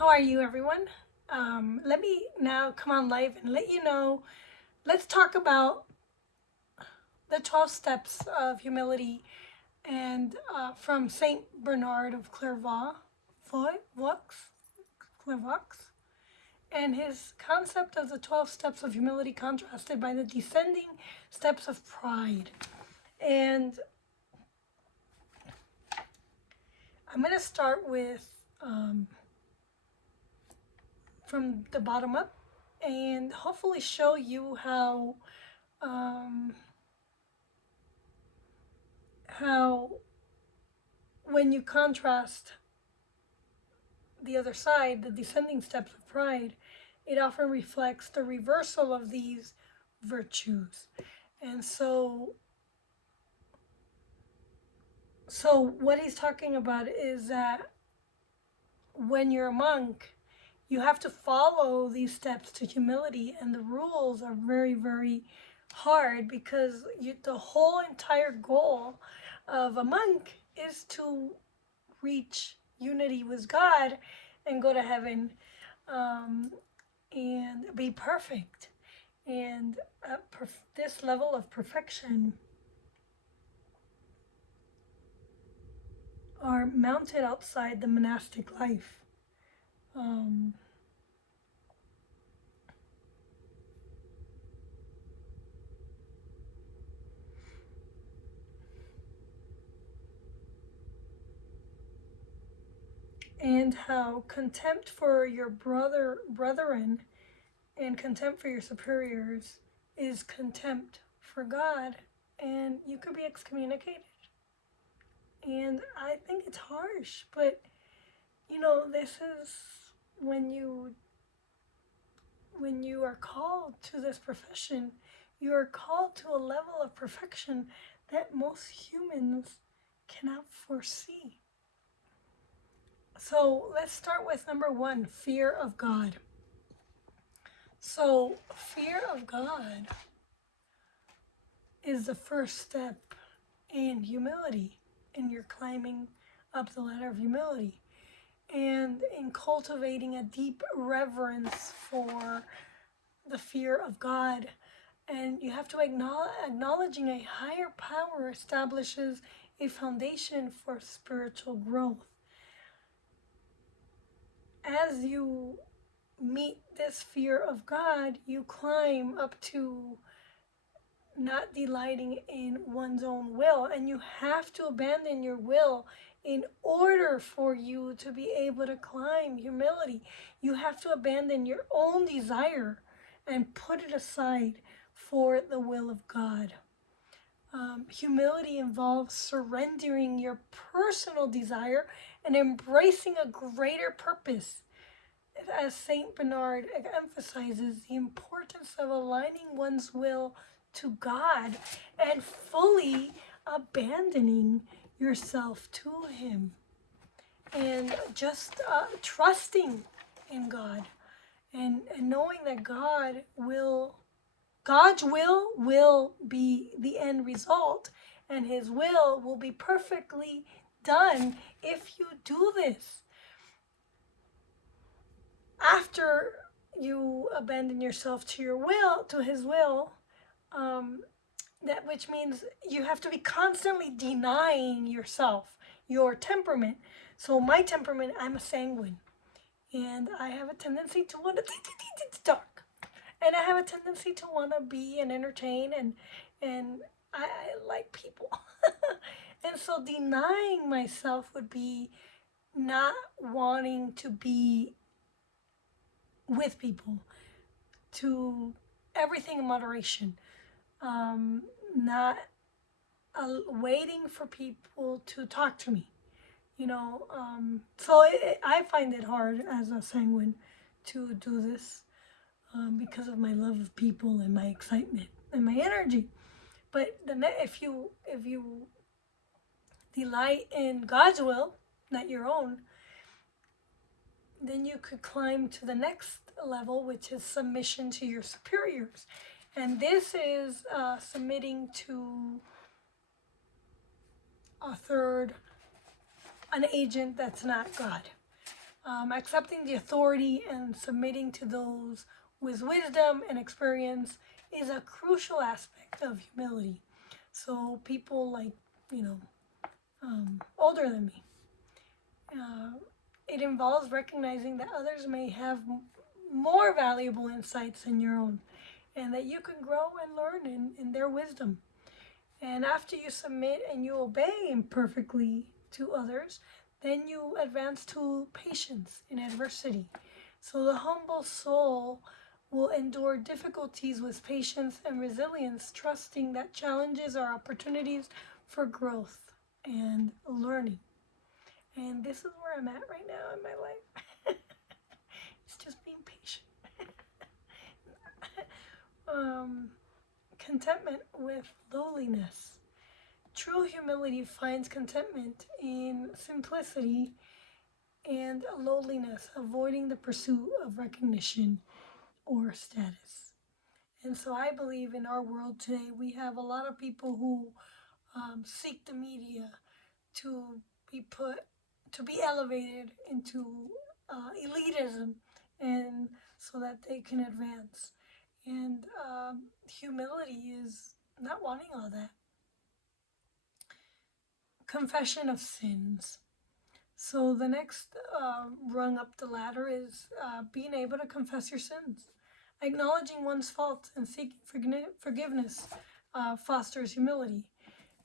How are you, everyone? Let me now come on live and let you know. Let's talk about the 12 steps of humility and from Saint Bernard of Clairvaux, and his concept of the 12 steps of humility contrasted by the descending steps of pride. And I'm going to start with from the bottom up and hopefully show you how when you contrast the other side, the descending steps of pride, it often reflects the reversal of these virtues. And so what he's talking about is that when you're a monk, you have to follow these steps to humility, and the rules are very, very hard because the whole entire goal of a monk is to reach unity with God and go to heaven and be perfect. And this level of perfection are mounted outside the monastic life. And how contempt for your brethren and contempt for your superiors is contempt for God, and you could be excommunicated. And I think it's harsh, but this is when you are called to this profession, you are called to a level of perfection that most humans cannot foresee. So let's start with number 1, fear of God. So fear of God is the first step in humility, in your climbing up the ladder of humility, and in cultivating a deep reverence for the fear of God. And you have to acknowledging a higher power establishes a foundation for spiritual growth. As you meet this fear of God, you climb up to not delighting in one's own will, and you have to abandon your will in order for you to be able to climb humility. You have to abandon your own desire and put it aside for the will of God. Humility involves surrendering your personal desire and embracing a greater purpose. As Saint Bernard emphasizes, the importance of aligning one's will to God and fully abandoning yourself to Him, and just trusting in God and knowing that God's will will be the end result, and His will be perfectly done if you do this. After you abandon yourself to your will, to His will, which means you have to be constantly denying yourself, your temperament. So my temperament, I'm a sanguine, and I have a tendency to want to it's dark, and I have a tendency to want to be and entertain, and I like people. And so denying myself would be not wanting to be with people, to everything in moderation, not waiting for people to talk to me, so I find it hard as a sanguine to do this because of my love of people and my excitement and my energy. But if you delight in God's will, not your own, then you could climb to the next level, which is submission to your superiors. And this is submitting to an agent that's not God. Accepting the authority and submitting to those with wisdom and experience is a crucial aspect of humility. So people like, you know, older than me. It involves recognizing that others may have more valuable insights than your own, and that you can grow and learn in their wisdom. And after you submit and you obey imperfectly to others, then you advance to patience in adversity. So the humble soul will endure difficulties with patience and resilience, trusting that challenges are opportunities for growth and learning. And this is where I'm at right now in my life. It's just being patient. Contentment with lowliness. True humility finds contentment in simplicity and lowliness, avoiding the pursuit of recognition or status. And so I believe in our world today, we have a lot of people who seek the media to be elevated into elitism, and so that they can advance. And humility is not wanting all that. Confession of sins. So the next rung up the ladder is being able to confess your sins. Acknowledging one's faults and seeking forgiveness fosters humility.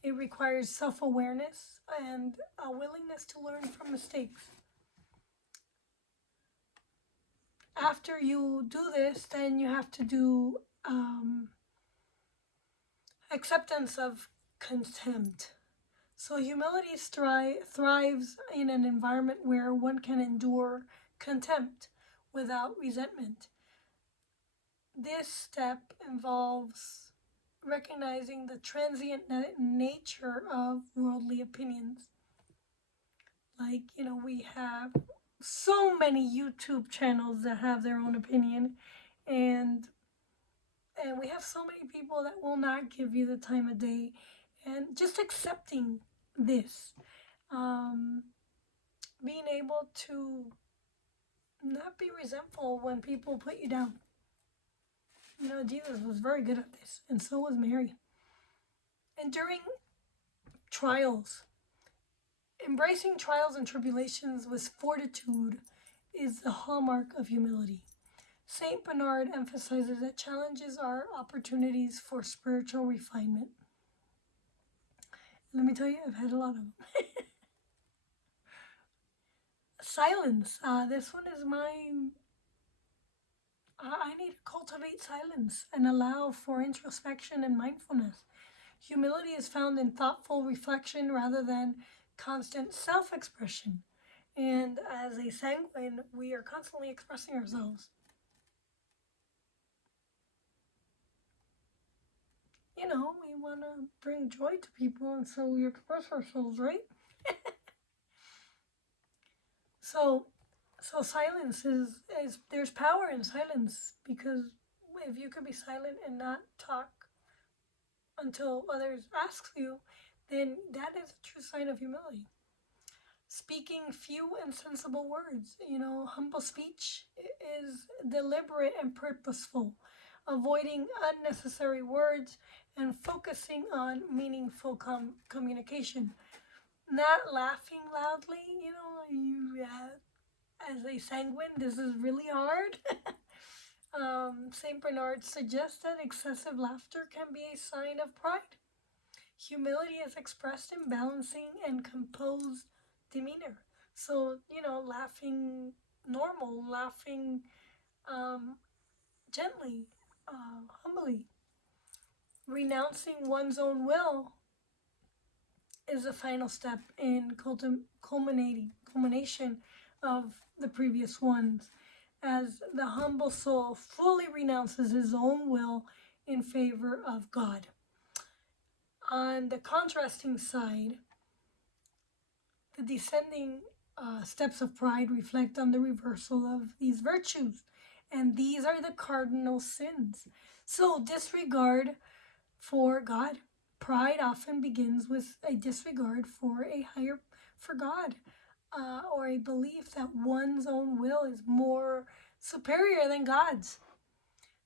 It requires self-awareness and a willingness to learn from mistakes. After you do this, then you have to do acceptance of contempt. So humility thrives in an environment where one can endure contempt without resentment. This step involves recognizing the transient nature of worldly opinions. Like, we have so many YouTube channels that have their own opinion, and we have so many people that will not give you the time of day. And just accepting this, being able to not be resentful when people put you down. Jesus was very good at this, and so was Mary. Enduring trials. Embracing trials and tribulations with fortitude is the hallmark of humility. Saint Bernard emphasizes that challenges are opportunities for spiritual refinement. Let me tell you, I've had a lot of them. Silence. This one is mine. I need to cultivate silence and allow for introspection and mindfulness. Humility is found in thoughtful reflection rather than constant self-expression. And as a sanguine, we are constantly expressing ourselves. We want to bring joy to people, and so we express ourselves, right? So silence is there's power in silence, because if you could be silent and not talk until others ask you, then that is a true sign of humility. Speaking few and sensible words. Humble speech is deliberate and purposeful, avoiding unnecessary words and focusing on meaningful communication. Not laughing loudly, as a sanguine, this is really hard. St. Bernard suggests that excessive laughter can be a sign of pride. Humility is expressed in balancing and composed demeanor. So, laughing normal, laughing gently, humbly. Renouncing one's own will is the final step in culmination of the previous ones, as the humble soul fully renounces his own will in favor of God. On the contrasting side, the descending steps of pride reflect on the reversal of these virtues, and these are the cardinal sins. So disregard for God. Pride often begins with a disregard for God. or a belief that one's own will is more superior than God's.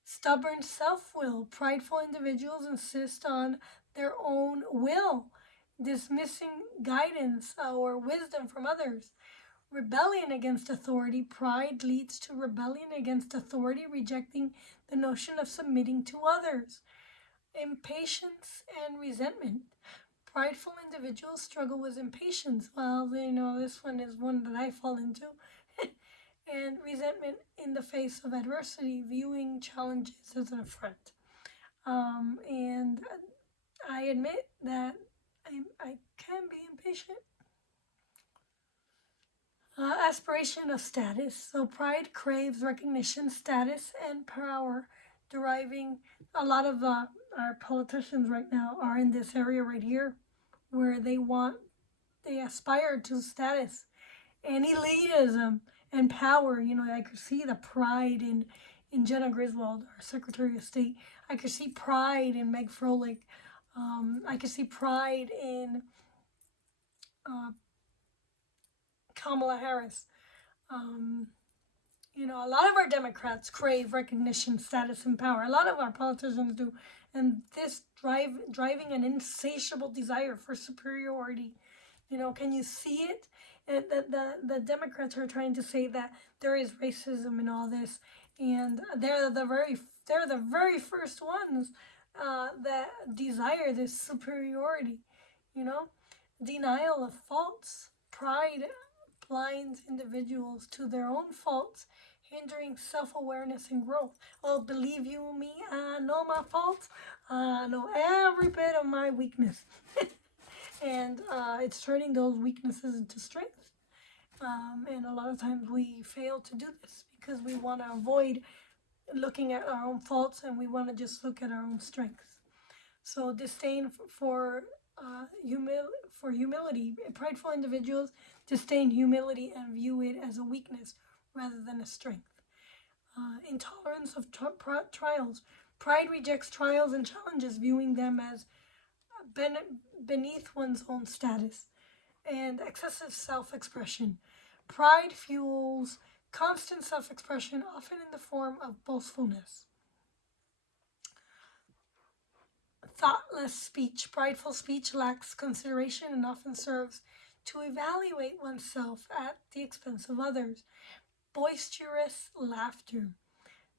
Stubborn self-will. Prideful individuals insist on their own will, dismissing guidance or wisdom from others. Rebellion against authority. Pride leads to rebellion against authority, rejecting the notion of submitting to others. Impatience and resentment. Prideful individuals struggle with impatience. Well, this one is one that I fall into. And resentment in the face of adversity, viewing challenges as an affront. And I admit that I can be impatient. Aspiration of status. So pride craves recognition, status, and power, deriving a lot of our politicians right now are in this area right here, where they aspire to status and elitism and power. I could see the pride in Jenna Griswold, our Secretary of State. I could see pride in Meg Froelich. I could see pride in Kamala Harris. A lot of our Democrats crave recognition, status, and power. A lot of our politicians do. And this driving an insatiable desire for superiority. Can you see it? And the Democrats are trying to say that there is racism in all this, and they're the very first ones that desire this superiority. Denial of faults. Pride blinds individuals to their own faults, hindering self-awareness and growth. Well, believe you me, I know my faults. I know every bit of my weakness. And it's turning those weaknesses into strength. And a lot of times we fail to do this because we want to avoid looking at our own faults, and we want to just look at our own strengths. So disdain for humility. Prideful individuals disdain humility and view it as a weakness rather than a strength. Intolerance of trials. Pride rejects trials and challenges, viewing them as beneath one's own status. And excessive self-expression. Pride fuels constant self-expression, often in the form of boastfulness. Thoughtless speech. Prideful speech lacks consideration and often serves to evaluate oneself at the expense of others. Boisterous laughter.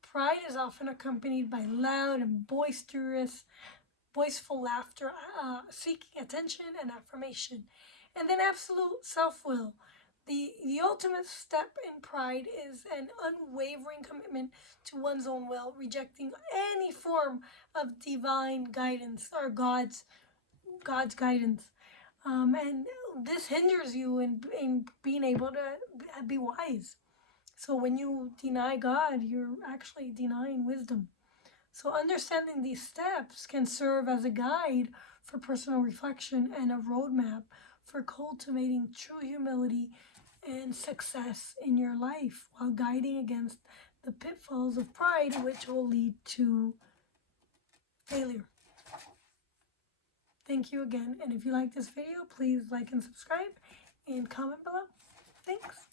Pride is often accompanied by loud and boisterful laughter, seeking attention and affirmation. And then absolute self-will. The ultimate step in pride is an unwavering commitment to one's own will, rejecting any form of divine guidance or God's guidance. And this hinders you in being able to be wise. So when you deny God, you're actually denying wisdom. So understanding these steps can serve as a guide for personal reflection and a roadmap for cultivating true humility and success in your life while guiding against the pitfalls of pride, which will lead to failure. Thank you again. And if you like this video, please like and subscribe and comment below. Thanks.